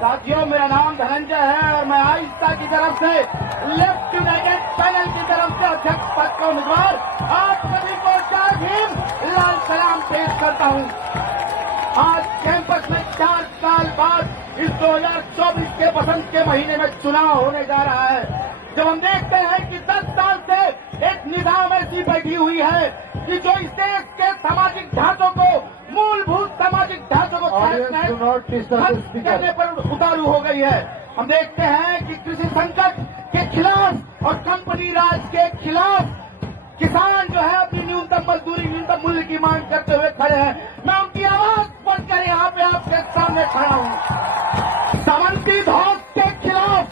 साथियों, मेरा नाम धनंजय है और मैं आहिस्ता की तरफ से लेफ्ट यूनाइटेड पैनल की तरफ से अध्यक्ष पद का उम्मीदवार आप सभी को जय भीम लाल सलाम पेश करता हूं। आज कैंपस में 4 साल बाद इस 2024 के बसंत के महीने में चुनाव होने जा रहा है। जब हम देखते हैं कि 10 साल से एक निजाम ऐसी बैठी हुई है कि जो इस देश के सामाजिक ढांचों को, मूलभूत सामाजिक ढांचों को करने पर उतारू हो गई है। हम देखते हैं कि कृषि संकट के खिलाफ और कंपनी राज के खिलाफ किसान जो है अपनी न्यूनतम मजदूरी, न्यूनतम मूल्य की मांग करते हुए खड़े हैं। मैं उनकी आवाज बनकर यहाँ पे आपके सामने खड़ा हूँ। सामंती धौस के खिलाफ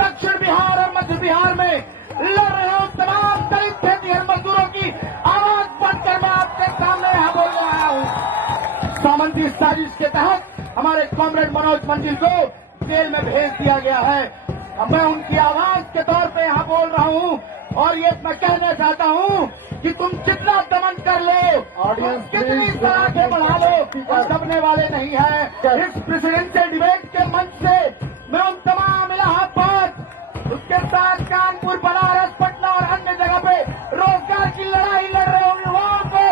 दक्षिण बिहार और मध्य बिहार में लड़ रहे हूँ। तमाम दलित खेतीहर मजदूरों की आवाज बनकर मैं आपके सामने यहाँ बोलने आया हूँ। सामंती साजिश के तहत हमारे कॉमरेड मनोज मंजिल को जेल में भेज दिया गया है। अब मैं उनकी आवाज के तौर पे यहाँ बोल रहा हूँ और ये मैं कहना चाहता हूँ कि तुम जितना दमन कर लो, कितनी सलाखें बढ़ा लो, दबने वाले नहीं है। इस प्रेसिडेंशियल डिबेट के मंच से मैं उन तमाम इलाहाबाद, उसके साथ कानपुर, बनारस, पटना और अन्य जगह पे रोजगार की लड़ाई लड़ रहे उन युवाओं को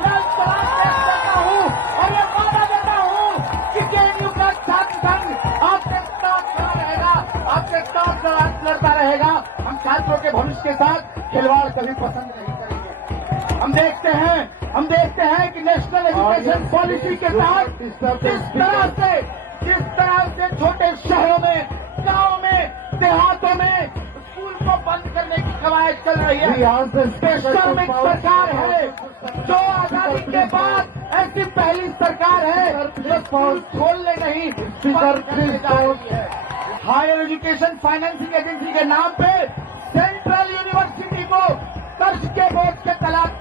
लाल सलाम पेश करता हूँ और ये वादा देता हूँ कि जेएनयू का छात्र संघ आपके साथ खड़ा रहेगा, आपके साथ लड़ता रहेगा। हम छात्रों के भविष्य के साथ खिलवाड़ कभी पसंद नहीं करेंगे। हम देखते हैं कि नेशनल एजुकेशन पॉलिसी के तहत जिस तरह से छोटे शहरों में, गांव में, देहातों में स्कूल को बंद करने की कवायद चल रही है। श्रमिक सरकार है जो आजादी के बाद ऐसी पहली सरकार है जो स्कूल खोलने नहीं बंद करने जा रही है। हायर एजुकेशन फाइनेंसिंग एजेंसी के नाम पे सेंट्रल यूनिवर्सिटी को कर्ज के बोझ के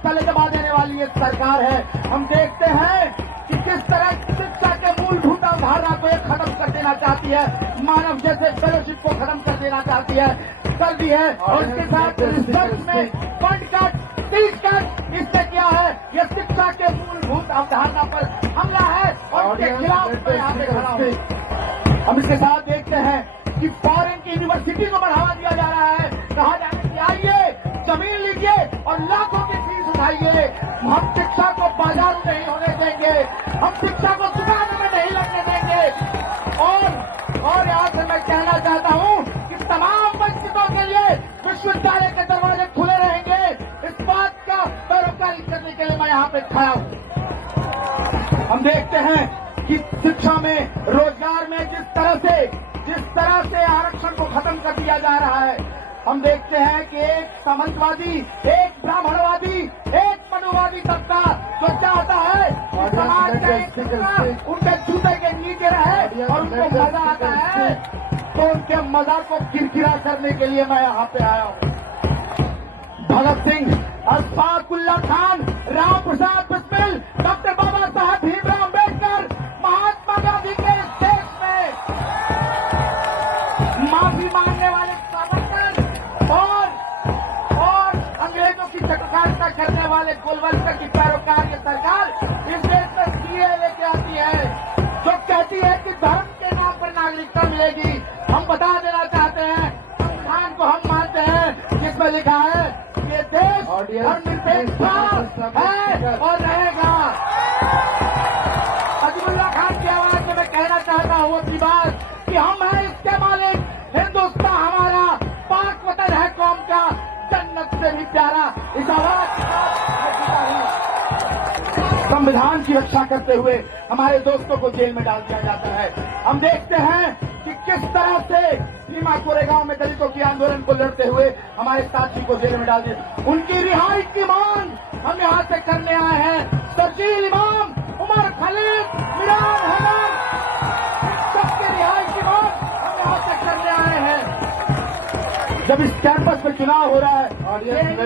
तले दबा देने वाली ये सरकार है। हम देखते हैं कि किस तरह शिक्षा के मूलभूत अवधारणा को एक खत्म कर देना चाहती है, मानव जैसे फेलोशिप को खत्म कर देना चाहती है, कर दी है। और इसके साथ रिसर्च में फंड कट, फीस कट इसने किया है। यह शिक्षा के मूलभूत अवधारणा पर हमला है और उसके खिलाफ मैं यहाँ पे खड़ा हूँ। हम इसके साथ देखते हैं कि फॉरेन की यूनिवर्सिटी को बढ़ावा दिया जा रहा है। कहा जा रहा है कि आइए जमीन लीजिए और लाखों की फीस उठाइए। हम शिक्षा को बाजार नहीं होने देंगे, हम शिक्षा को दुकान में नहीं लगने देंगे। और यहाँ से मैं कहना चाहता हूँ कि तमाम वंचितों के लिए विश्वविद्यालय के दरवाजे खुले रहेंगे। इस बात का पैरोकारी करने के लिए मैं यहाँ पे खड़ा हूँ। हम देखते हैं कि शिक्षा में, रोजगार में जिस तरह से आरक्षण को खत्म कर दिया जा रहा है। हम देखते हैं कि एक सामंतवादी, एक ब्राह्मणवादी, एक मनुवादी तबका जो चाहता है कि समाज का एक हिस्सा उनके जूते के नीचे रहे और उनको मजा आता है, तो उनके मजा को किरकिरा करने के लिए मैं यहाँ पे आया हूँ। भगत सिंह, अशफाक उल्लाह खान, राम प्रसाद बिस्मिल, डॉक्टर बाबा साहब भीमराव अम्बेडकर, महात्मा गांधी के इस देश में माफी मांगने वाले सावरकर और अंग्रेजों की चटकारिता करने वाले गोलवलकर की पैरोकार ये सरकार इस देश में सीए लेके आती है, जो कहती है कि धर्म के नाम पर नागरिकता मिलेगी। हम बता देना चाहते हैं, संविधान को हम मानते हैं जिसमें लिखा है कि ये देश धर्मनिरपेक्ष है और रहेगा। अजीमुल्लाह खान की आवाज में मैं कहना चाहता हूँ अपनी बात कि हम हैं इसके मालिक, हिंदुस्तान हमारा, पाक वतन है कौम का, जन्नत से भी प्यारा। इस आवाज के साथ संविधान की रक्षा करते हुए हमारे दोस्तों को जेल में डाल दिया जाता है। हम देखते हैं कि किस तरह से सीमा कोरेगांव में दलितों की आंदोलन को लड़ते हुए हमारे साथी को जेल में डाल दिया। उनकी रिहाई की मांग हम यहाँ से करने आए हैं। सरजील इमाम, उमर खलील, मिरान हैदर, सबकी रिहाई की मांग हम यहाँ से करने आए हैं। जब इस कैंपस में चुनाव हो रहा है, जेएनयू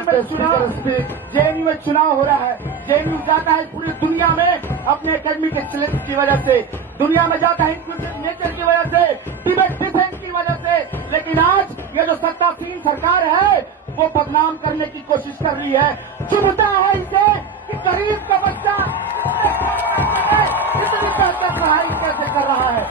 में चुनाव हो रहा है, जेएनयू जाता है पूरी दुनिया में अपने एकेडमिक एक्सीलेंस की वजह से, दुनिया में जाता है इंक्लूसिव नेचर की वजह से, डिबेट डिफेंस की वजह से। लेकिन आज ये जो सत्तासीन सरकार है वो बदनाम करने की कोशिश कर रही है। चुभता है इसे कि गरीब का बच्चा इतनी बेहतर पढ़ाई कैसे कर रहा है।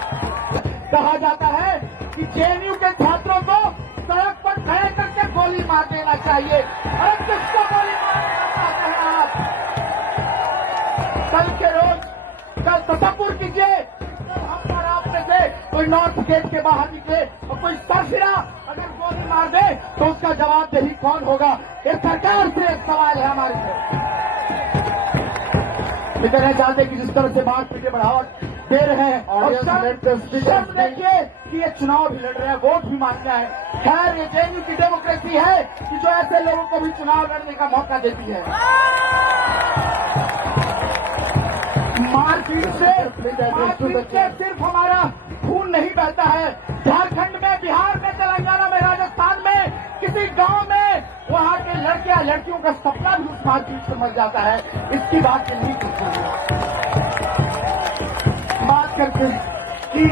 कहा जाता है कि जेएनयू के छात्रों को सड़क पर खड़े करके गोली मार देना चाहिए। अरे किसको गोली मार देना चाहते हैं आप? कल के रोज कल तसव्वुर कीजिए, हम और आप में से कोई नॉर्थ गेट के बाहर निकले और कोई सरफिरा अगर गोली मार दे तो उसका जवाबदेही कौन होगा? ये सरकार से एक सवाल है हमारे से। ये कहना चाहते कि जिस तरह से मारपीट बढ़ावा दे रहे हैं और शर्म देखिए कि ये चुनाव भी लड़ रहे हैं, वोट भी मांगना है। खैर ये जेएनयू की डेमोक्रेसी है कि जो ऐसे लोगों को भी चुनाव लड़ने का मौका देती है। मारपीट से सिर्फ हमारा खून नहीं बहता है। झारखंड में, बिहार में, तेलंगाना में, राजस्थान में, किसी गांव में वहां के लड़कियां लड़कियों का सपना भी उस मारपीट से मर जाता है। इसकी बात नहीं करते बात करते कि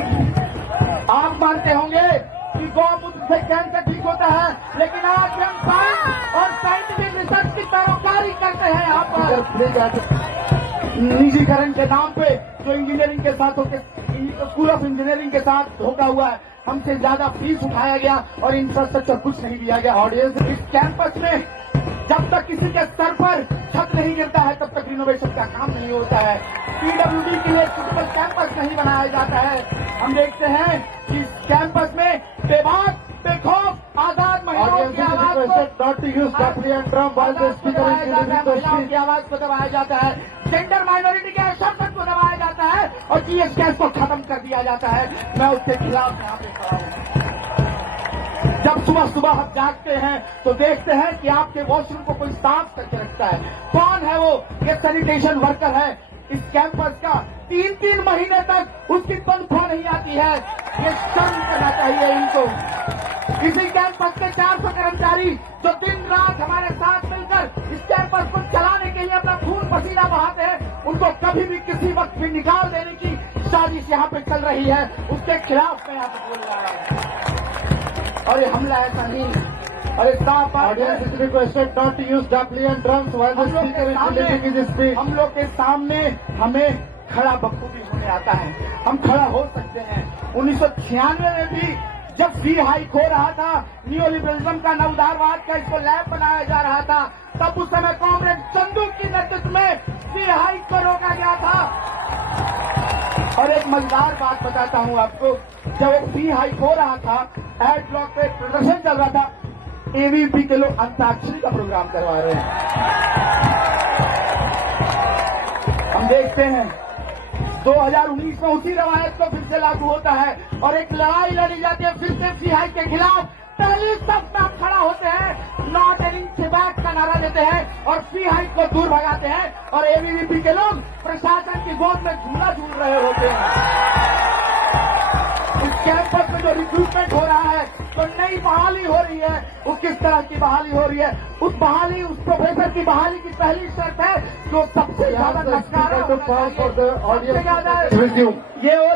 आप मानते होंगे कि गौमूत्र से कैंसर ठीक होता है, लेकिन आज हम साइंस और साइंटिफिक रिसर्च की पैरोकारी करते हैं। यहाँ पर निजीकरण के नाम पे जो इंजीनियरिंग के साथ स्कूल ऑफ इंजीनियरिंग के साथ धोखा हुआ है, हमसे ज्यादा फीस उठाया गया और इंफ्रास्ट्रक्चर कुछ नहीं दिया गया। ऑडियंस, इस कैंपस में जब तक किसी के सर पर छत नहीं गिरता है तब तक रिनोवेशन का काम नहीं होता है। पीडब्ल्यूडी के लिए सुटेबल कैंपस नहीं बनाया जाता है। हम देखते हैं कि इस कैंपस में बेबाक, बेखौफ, आजाद महिलाओं की आवाज को दबाया जाता है, जेंडर माइनॉरिटी के शब्द को दबाया जाता है और जीएस गैस को खत्म कर दिया जाता है। मैं उसके खिलाफ यहाँ पे खड़ा हूँ। जब सुबह सुबह हम जागते हैं तो देखते हैं कि आपके वॉशरूम को कोई साफ करके रखता है। कौन है वो? ये सैनिटेशन वर्कर है इस कैंपस का। 3-3 महीने तक उसकी तनख्वाह नहीं आती है। ये शर्म करना चाहिए इनको। इसी कैंपस के 400 कर्मचारी जो दिन रात हमारे साथ मिलकर इस कैंपस को चलाने के लिए अपना खून पसीना बहाते हैं, उनको कभी भी किसी वक्त भी निकाल देने की साजिश यहाँ पे चल रही है। उसके खिलाफ मैं यहाँ पे बोल रहा हूँ। और ये हमला ऐसा नहीं, और एक साफ बात है, हम लोग के सामने हमें खड़ा बखूबी होने आता है। हम खड़ा हो सकते हैं। 1996 में भी जब सी हाइक हो रहा था, नियोलिबरलिज्म का, नवउदारवाद का इसको लैब बनाया जा रहा था, तब उस समय कॉमरेड चंदू की नेतृत्व में सी हाइक को रोका गया था। और एक मजेदार बात बताता हूँ आपको, जब सी हाइक हो रहा था, एड ब्लॉक पे प्रदर्शन चल रहा था, एबीपी के लोग अंताक्षरी का प्रोग्राम करवा रहे हैं। हम देखते हैं 2019 में उसी रवायत को फिर से लागू होता है और एक लड़ाई लड़ी जाती है फिर से सी हाइक के खिलाफ। पहली सब में हम खड़ा होते हैं, नॉट एन इंच बैक का नारा देते हैं और सी हाइक को दूर भगाते हैं और एबीवीपी के लोग प्रशासन की गोद में झूला झूल रहे होते हैं। इस कैंपस में जो रिक्रूटमेंट हो रहा है, तो नई बहाली हो रही है, वो किस तरह की बहाली हो रही है? उस प्रोफेसर की बहाली की पहली शर्त है जो सबसे ज्यादा नकारा ये वो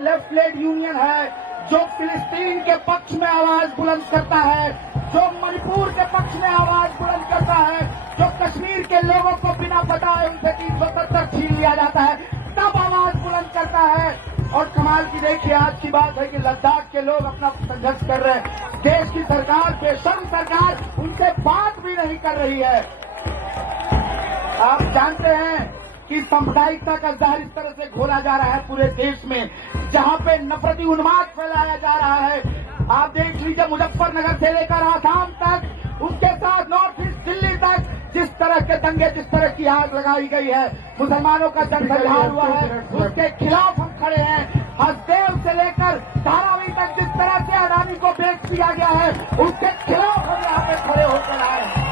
लेफ्ट लेड यूनियन है जो फिलिस्तीन के पक्ष में आवाज बुलंद करता है, जो मणिपुर के पक्ष में आवाज बुलंद करता है, जो कश्मीर के लोगों को बिना बताए उनसे 370 छीन लिया जाता है, तब आवाज बुलंद करता है। और कमाल की देखिए, आज की बात है कि लद्दाख के लोग अपना संघर्ष कर रहे हैं। देश की सरकार, बेशर्म सरकार, उनसे बात भी नहीं कर रही है। आप जानते हैं कि सांप्रदायिकता का जहर इस तरह से घोला जा रहा है पूरे देश में, जहां पे नफरती उन्माद फैलाया जा रहा है। आप देख लीजिए, मुजफ्फरनगर से लेकर आसाम तक, उसके साथ नॉर्थ ईस्ट दिल्ली तक जिस तरह के दंगे, जिस तरह की आग लगाई गई है, मुसलमानों का जनसंहार हुआ है, उसके खिलाफ हम खड़े हैं। हसदेव से लेकर धारावी तक जिस तरह से अडानी को बेच दिया गया है, उसके खिलाफ हम यहाँ पे खड़े होकर आए हैं।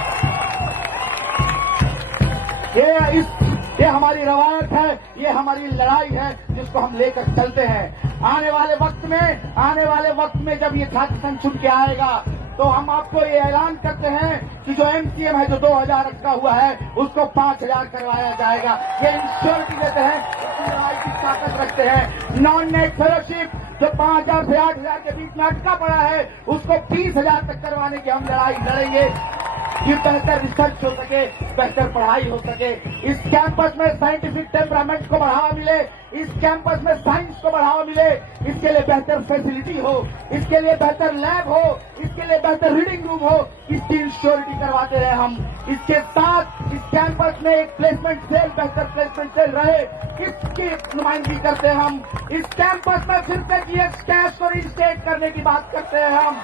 ये हमारी रवायत है, ये हमारी लड़ाई है जिसको हम लेकर चलते हैं। आने वाले वक्त में जब ये छात्र संघ चुन के आएगा तो हम आपको ये ऐलान करते हैं कि जो एमसीएम है, जो 2000 रखा हुआ है, उसको 5000 करवाया जाएगा। ये इंश्योरिटी देते हैं, लड़ाई की ताकत रखते हैं। नॉन नेट फेलोशिप जो 5000 से 8000 के बीच में अटका पड़ा है, उसको 30,000 तक करवाने की हम लड़ाई लड़ेंगे। कि बेहतर रिसर्च हो सके, बेहतर पढ़ाई हो सके, इस कैंपस में साइंटिफिक टेम्परामेंट को बढ़ावा मिले, इस कैंपस में साइंस को बढ़ावा मिले, इसके लिए बेहतर फैसिलिटी हो, इसके लिए बेहतर लैब हो, इसके लिए बेहतर रीडिंग रूम हो, इसकी इंश्योरिटी करवाते रहे हम। इसके साथ इस कैंपस में एक प्लेसमेंट सेल, बेहतर प्लेसमेंट सेल रहे, इसकी नुमाइंदगी करते हैं हम। इस कैंपस में फिर से जीएक्स कैश को रिस्टेट करने की बात करते हैं हम।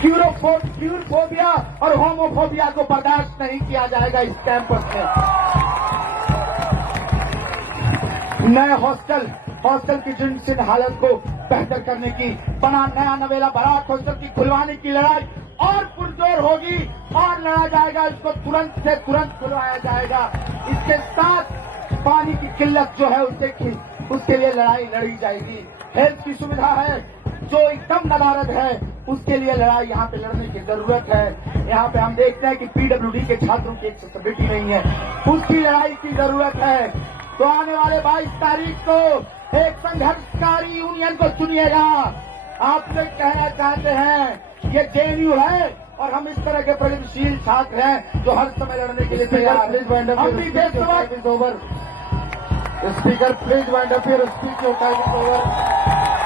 क्यूरोफोबिया और होमोफोबिया को बर्दाश्त नहीं किया जाएगा इस कैंपस में। नए हॉस्टल की जिन हालत को बेहतर करने की, बना नया नवेला बारात हॉस्टल की खुलवाने की लड़ाई और पुरजोर होगी और लड़ा जाएगा, इसको तुरंत से तुरंत खुलवाया जाएगा। इसके साथ पानी की किल्लत जो है उसके लिए लड़ाई लड़ी जाएगी। हेल्थ की सुविधा है जो एकदम नदारद है, उसके लिए लड़ाई यहाँ पे लड़ने की जरूरत है। यहाँ पे हम देखते हैं कि पीडब्ल्यूडी के छात्रों की एक्सेसिबिलिटी नहीं है, उसकी लड़ाई की जरूरत है। तो आने वाले 22 तारीख को एक संघर्षकारी यूनियन को चुनिएगा। आप लोग कहना चाहते हैं ये जेएनयू है और हम इस तरह के प्रगतिशील छात्र हैं जो हर समय लड़ने के लिए तैयार हैं। अपनी देशभक्त Speaker, please wind up your speech. Your time is over.